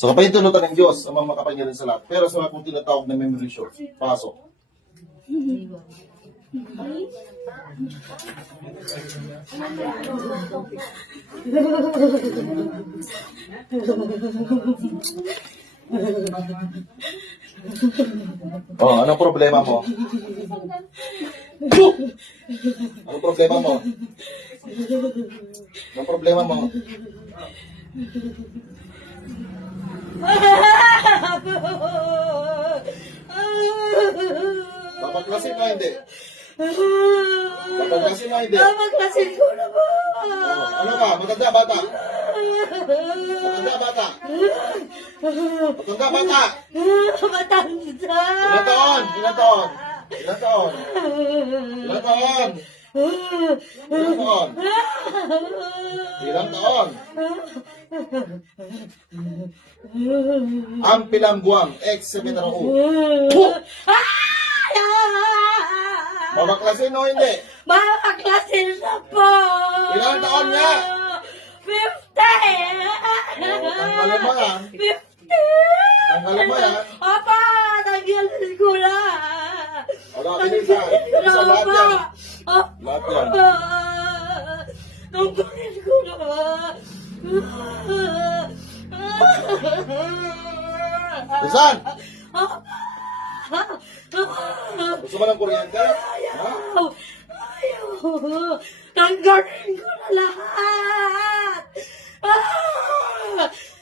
So kapahintulutan ng Diyos ang mga makapangyarihan sa lahat. Pero sa mga kung tinatawag na memory short, pasok. Oh, anong problema mo? Anong problema mo? Anong problema mo? Papaklasin mo hindi? Papaklasin mo hindi? Papaklasin ko na ba? Ano ka? Maganda bata? Maganda bata? Maganda bata? Matanda. Ilan taon? Ilan taon? Ilan taon? Ilan taon? Ilan taon? Ilang taon? Ang pilambuang ex-seminaro ko. Mabaklasin o hindi? Papaklasin na po. Ilang taon niya? 50. Tanggalin mo yan. 50. Tanggalin mo yan. Papa, tanggalin ko na. Wala, bilisan. Bilisan lahat yan. Lahat yan. Tanggalin ko na. Bilisan! Gusto mo ng kuryente? Ha? Ayaw. Tanggalin ko na lahat.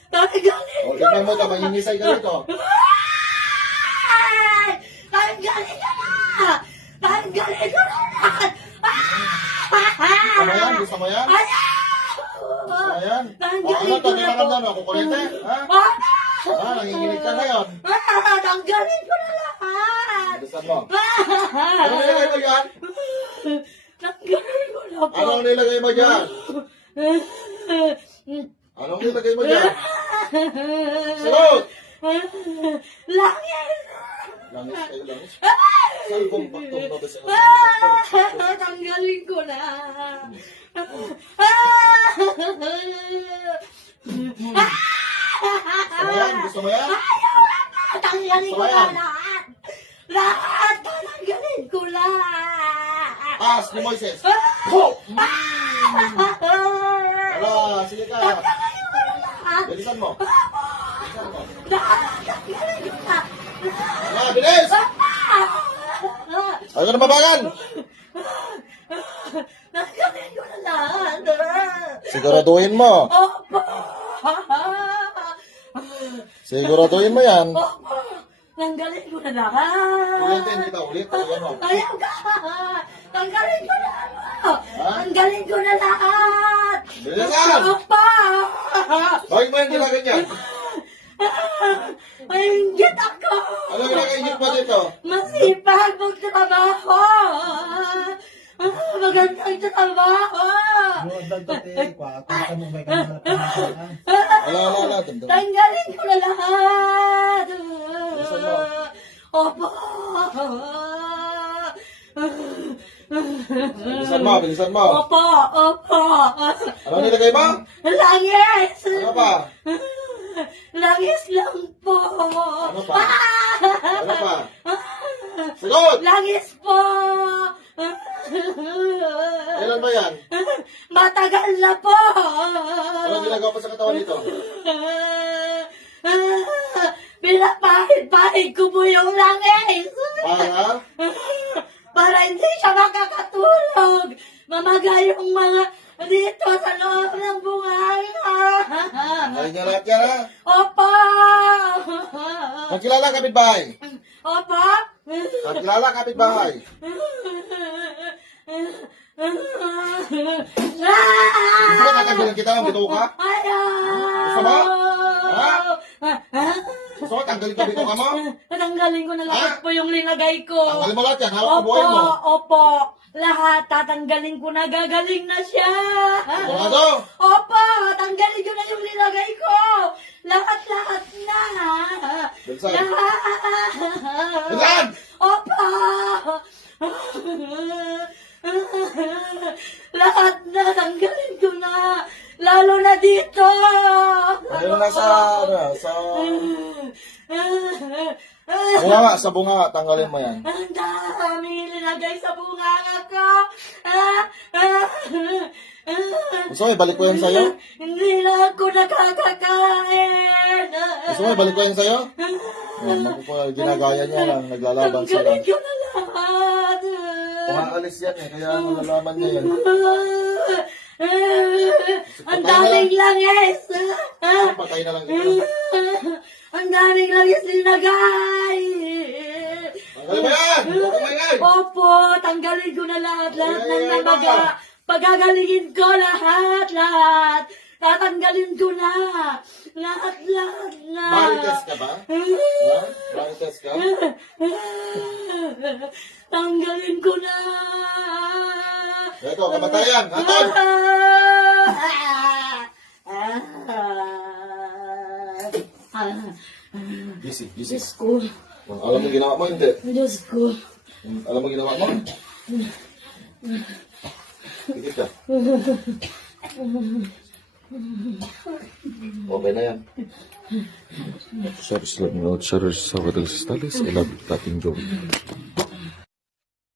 Tanggalin O, ko tignan mo ka, mangingisay ka rito. Tanggalin ko na. Tanggalin ko na lahat. Gusto mo yan? Gusto mo yan? Ayaw. Gusto mo yan? O, ano Tanggalin to? ko na po. Nilakamdan mo? Kukuryente? Ha? Ha? Nanginginig ka ngayon? Tanggalin ko na lahat. Bilisan mo. Ano nilagay mo dyan? Tanggalin ko na po. Anong nilagay mo dyan? Anong nilagay mo dyan? Sagot! Langit. Langis kayo, langis. Salbong paktong na ba sa Tanggalin ko na. Gusto mo yan? Gusto mo yan? Ayaw na. Tanggalin ko na Ayan. lahat. Lahat. Tanggalin ko na. Taas ni Moises. Ho! Wala, sige ka. Tanggalin ko na lahat. Bilisan mo. Bilisan mo. Lahat. Tanggalin ko na. Wala, bilis! Ayaw ka na mabagan! Tanggalin ko na lahat. Siguraduhin mo. Opo. Siguraduhin mo yan. Opo. Tanggalin ko na lahat. Ulitin kita, ulit. Ayan mo. Ayaw ka. Tanggalin ko na. Ha? Tanggalin ko na lahat. Bilisan! Opo. Bakit mo yung ginaganyan? Maingit ako. Ano ginagaingit mo dito? Masipag magtrabaho. Magandang trabaho. Wala. Tanda. Tanggalin ko na lahat. Bilisan mo. Opo. Bilisan mo, bilisan mo. Opo. Ano nilagay mo? Langis. Ano pa? Langis lang po. Ano pa? Ano pa? Sagot! Langis po. Kailan ba yan? Matagal na po. Ano ginagawa pa sa katawan dito? Pinapahid-pahid ko po yung langis. Para? Para hindi siya makakatulog. Mamaga yung mga dito sa loob ng bunganga. Ay niya lahat yan ha? Opo. Magkilala kapitbahay. Opo. Magkilala kapitbahay. Gusto mo tatanggalin kita ng bito ka? Gusto mo? Ha? Gusto mo tanggalin ka bito ka mo? Tatanggalin ko na lahat Ha? po yung linagay ko. Tanggalin mo lahat yan. Hawak ka buhay mo. Opo. Lahat tatanggalin ko na, gagaling na siya. Sigurado? Opo, tanggalin ko na yung nilagay ko. Lahat na. Bilisan. Lahat. Bilisan! Opo. Lahat na, tanggalin ko na. Lalo na dito. Ayun na sa, bunga nga, sa bunga nga, tanggalin mo yan. Ang dami nilagay sa bunganga ko. Gusto mo, ibalik ko yan sa'yo? Hindi na ako nakakakain. Gusto mo, ibalik ko yan sa'yo? Ginagaya niya lang, naglalaban sila. Tanggalin ko na lahat. Umaalis yan eh, kaya nalalaman niya yan. Ang daming langis. Patay na lang ito. Ang daming langis nilagay. Tanggalin mo yan! Huwag kang maingay! Opo, tanggalin ko na lahat ng Ay, namaga. Pagagalingin ko lahat. Tatanggalin ko na. Lahat na. Marites ka ba? Ha? Marites ka? Tanggalin ko na. Ito, kamatayan! Hatol! Busy. Diyos ko. Alam mo ginawa mo, hindi? Diyos ko. Alam mo ginawa mo? Tikit ka. Okay na yan.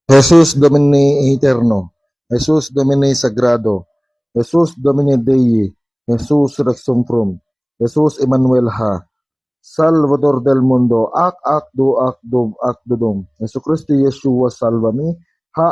Jesus Domini Eterno, Jesus Domini Sagrado, Jesus Domini Dei, Jesus Rexum Prum, Jesus Emmanuel Ha, Salvador del Mundo, ak dum, Jesu Christi Yeshua salvami, ha.